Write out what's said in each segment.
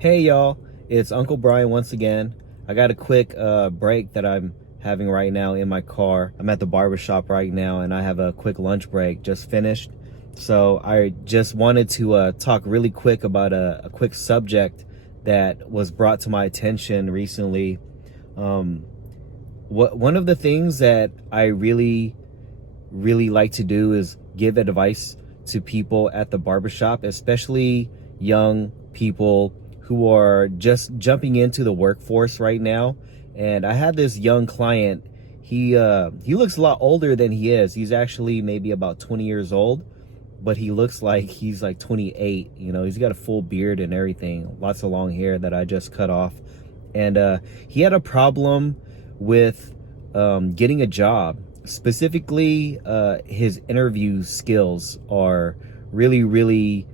Hey y'all, it's Uncle Brian once again. I got a quick break that I'm having right now in my car. I'm at the barbershop right now and I have a quick lunch break just finished. So I just wanted to talk really quick about a quick subject that was brought to my attention recently. Um, one of the things that I really like to do is give advice to people at the barbershop, especially young people who are just jumping into the workforce right now. And I had this young client. He looks a lot older than he is. He's actually maybe about 20 years old, but he looks like he's like 28. You know, he's got a full beard and everything, lots of long hair that I just cut off. And he had a problem with getting a job. Specifically, his interview skills are really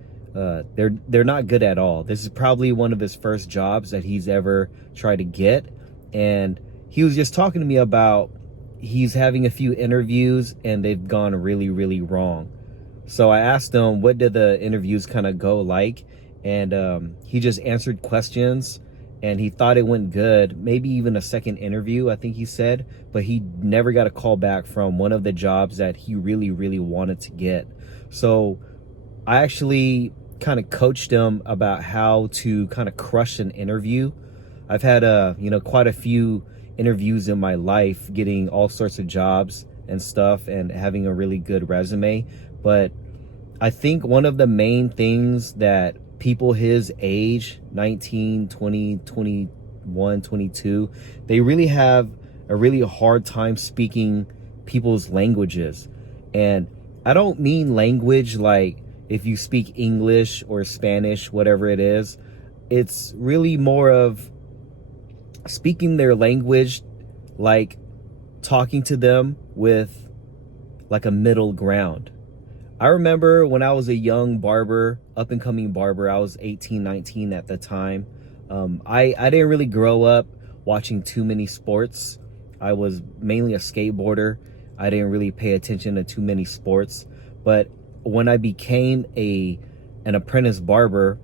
they're not good at all. This is probably one of his first jobs that he's ever tried to get, and he was just talking to me about he's having a few interviews and they've gone really wrong. So I asked him what did the interviews kind of go like, and he just answered questions and he thought it went good, maybe even a second interview, I think he said, but he never got a call back from one of the jobs that he really wanted to get. So I actually kind of coached him about how to kind of crush an interview. I've had quite a few interviews in my life, getting all sorts of jobs and stuff and having a really good resume, but I think one of the main things that people his age, 19, 20, 21, 22, they really have a really hard time speaking people's languages. And I don't mean language like if you speak English or Spanish, whatever it is. It's really more of speaking their language, like talking to them with like a middle ground. I remember when I was a young barber, up and coming barber, I was 18, 19 at the time. I didn't really grow up watching too many sports. I was mainly a skateboarder. I didn't really pay attention to too many sports. But when I became an apprentice barber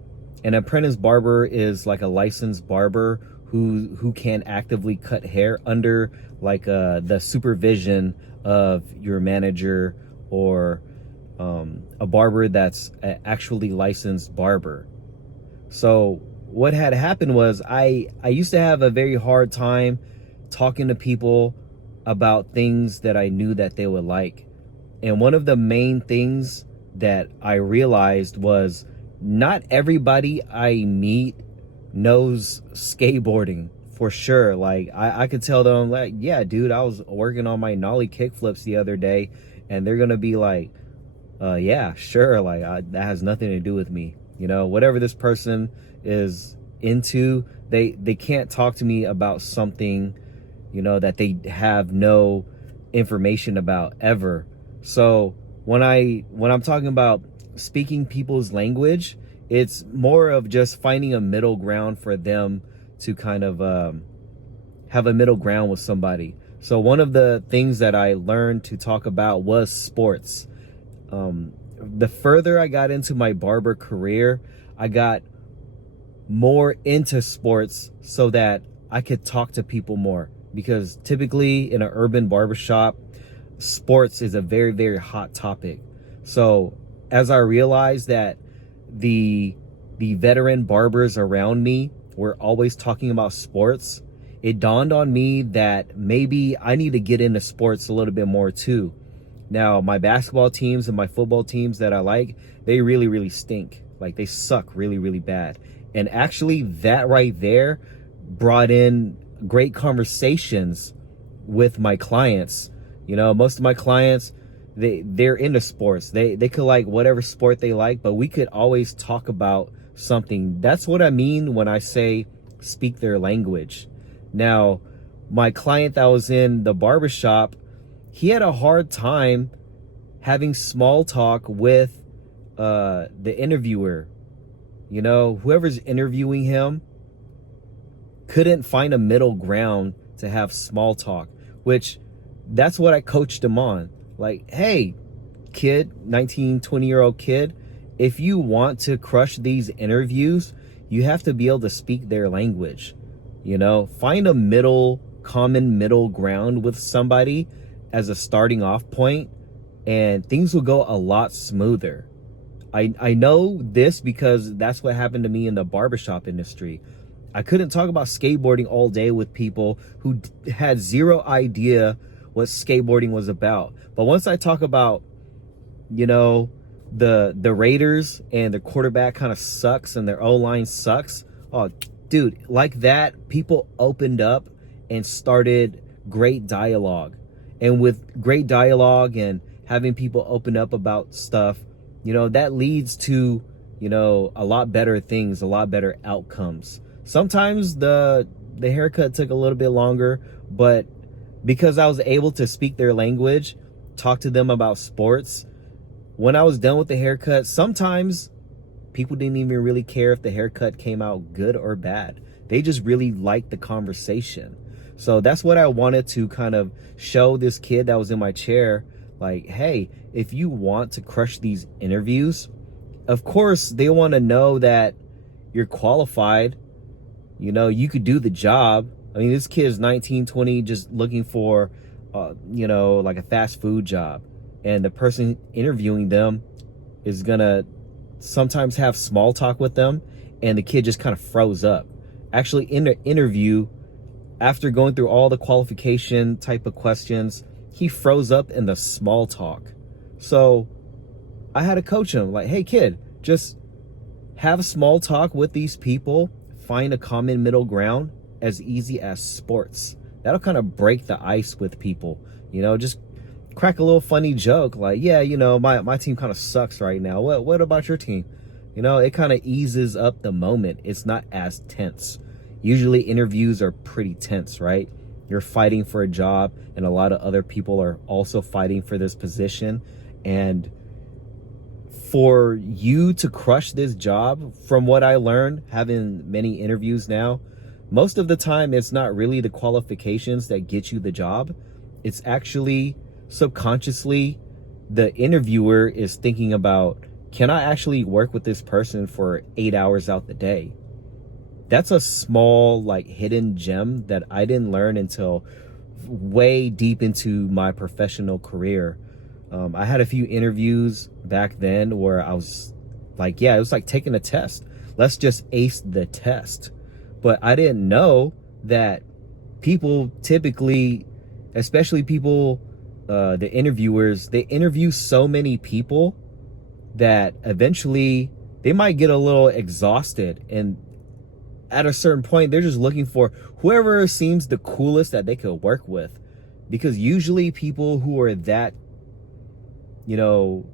is like a licensed barber who can actively cut hair under like the supervision of your manager or a barber that's an actually licensed barber. So what had happened was I used to have a very hard time talking to people about things that I knew that they would like. And one of the main things that I realized was not everybody I meet knows skateboarding for sure. Like I could tell them like, yeah, dude, I was working on my nollie kickflips the other day, and they're gonna be like, yeah, sure, like that has nothing to do with me. You know, whatever this person is into, they can't talk to me about something, you know, that they have no information about ever. So when I'm talking about speaking people's language, it's more of just finding a middle ground for them to kind of have a middle ground with somebody. So one of the things that I learned to talk about was sports. The further I got into my barber career, I got more into sports so that I could talk to people more, because typically in an urban barbershop, sports is a very hot topic. So as I realized that the veteran barbers around me were always talking about sports, it dawned on me that maybe I need to get into sports a little bit more too. Now, my basketball teams and my football teams that I like, they really stink. Like they suck really bad. And actually that right there brought in great conversations with my clients. You know, most of my clients, they're into sports. They could like whatever sport they like, but we could always talk about something. That's what I mean when I say speak their language. Now, my client that was in the barbershop, he had a hard time having small talk with the interviewer. You know, whoever's interviewing him couldn't find a middle ground to have small talk, which that's what I coached him on. Like, hey, kid, 19, 20-year-old kid, if you want to crush these interviews, you have to be able to speak their language. You know, find a common middle ground with somebody as a starting off point, and things will go a lot smoother. I know this because that's what happened to me in the barbershop industry. I couldn't talk about skateboarding all day with people who had zero idea what skateboarding was about. But once I talk about, you know, the Raiders and their quarterback kind of sucks and their O-line sucks, oh, dude, like that, people opened up and started great dialogue. And with great dialogue and having people open up about stuff, you know, that leads to, you know, a lot better things, a lot better outcomes. Sometimes the haircut took a little bit longer, but because I was able to speak their language, talk to them about sports, when I was done with the haircut, sometimes people didn't even really care if the haircut came out good or bad. They just really liked the conversation. So that's what I wanted to kind of show this kid that was in my chair. Like, hey, if you want to crush these interviews, of course, they want to know that you're qualified. You know, you could do the job. I mean, this kid is 19, 20, just looking for, you know, like a fast food job. And the person interviewing them is going to sometimes have small talk with them. And the kid just kind of froze up. Actually, in the interview, after going through all the qualification type of questions, he froze up in the small talk. So I had to coach him like, hey, kid, just have a small talk with these people. Find a common middle ground, as easy as sports. That'll kind of break the ice with people. You know, just crack a little funny joke like, yeah, you know, my team kind of sucks right now. What about your team? You know, it kind of eases up the moment. It's not as tense. Usually interviews are pretty tense, right? You're fighting for a job and a lot of other people are also fighting for this position. And for you to crush this job, from what I learned having many interviews now, most of the time it's not really the qualifications that get you the job. It's actually subconsciously the interviewer is thinking about, can I actually work with this person for 8 hours out the day? That's a small, like, hidden gem that I didn't learn until way deep into my professional career. I had a few interviews back then where I was like, yeah, it was like taking a test. Let's just ace the test. But I didn't know that people typically, especially people, the interviewers, they interview so many people that eventually they might get a little exhausted. And at a certain point, they're just looking for whoever seems the coolest that they could work with. Because usually people who are that, you know,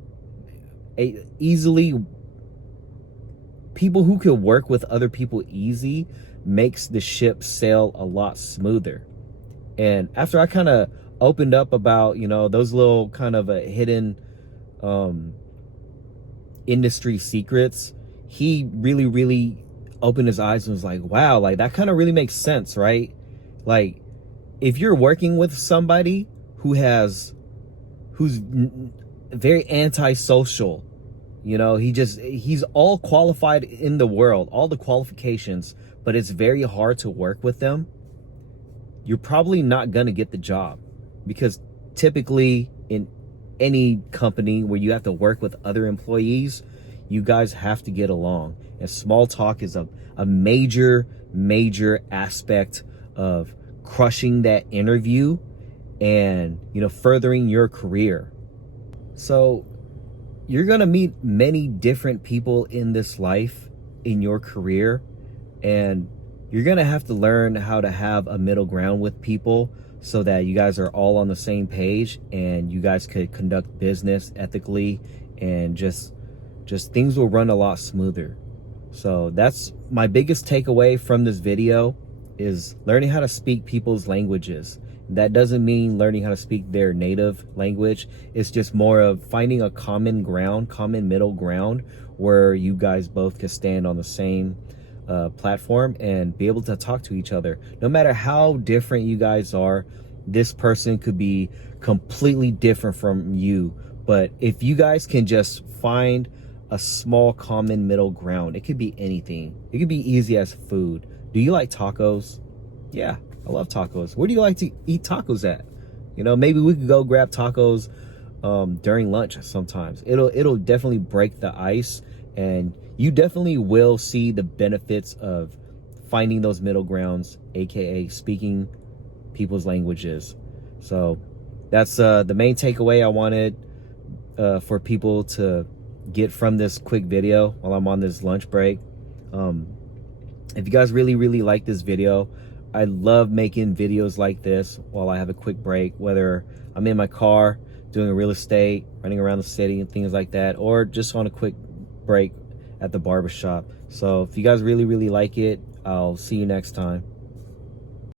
people who could work with other people easy makes the ship sail a lot smoother. And after I kind of opened up about, you know, those little kind of hidden industry secrets, he really opened his eyes and was like, wow, like that kind of really makes sense, right? Like, if you're working with somebody who's very antisocial, you know, he's all qualified in the world, all the qualifications, but it's very hard to work with them, you're probably not going to get the job. Because typically in any company where you have to work with other employees, you guys have to get along. And small talk is a major aspect of crushing that interview and, you know, furthering your career. So you're going to meet many different people in this life, in your career, and you're going to have to learn how to have a middle ground with people so that you guys are all on the same page and you guys could conduct business ethically, and just things will run a lot smoother. So that's my biggest takeaway from this video, is learning how to speak people's languages. That doesn't mean learning how to speak their native language. It's just more of finding a common middle ground where you guys both can stand on the same platform and be able to talk to each other. No matter how different you guys are, this person could be completely different from you. But if you guys can just find a small common middle ground. It could be anything. It could be easy as food. Do you like tacos? Yeah, I love tacos. Where do you like to eat tacos at? You know, maybe we could go grab tacos during lunch sometimes. It'll definitely break the ice, and you definitely will see the benefits of finding those middle grounds, aka speaking people's languages. So that's the main takeaway I wanted for people to get from this quick video while I'm on this lunch break. If you guys really like this video, I love making videos like this while I have a quick break, whether I'm in my car doing real estate, running around the city and things like that, or just on a quick break at the barbershop. So if you guys really like it, I'll see you next time.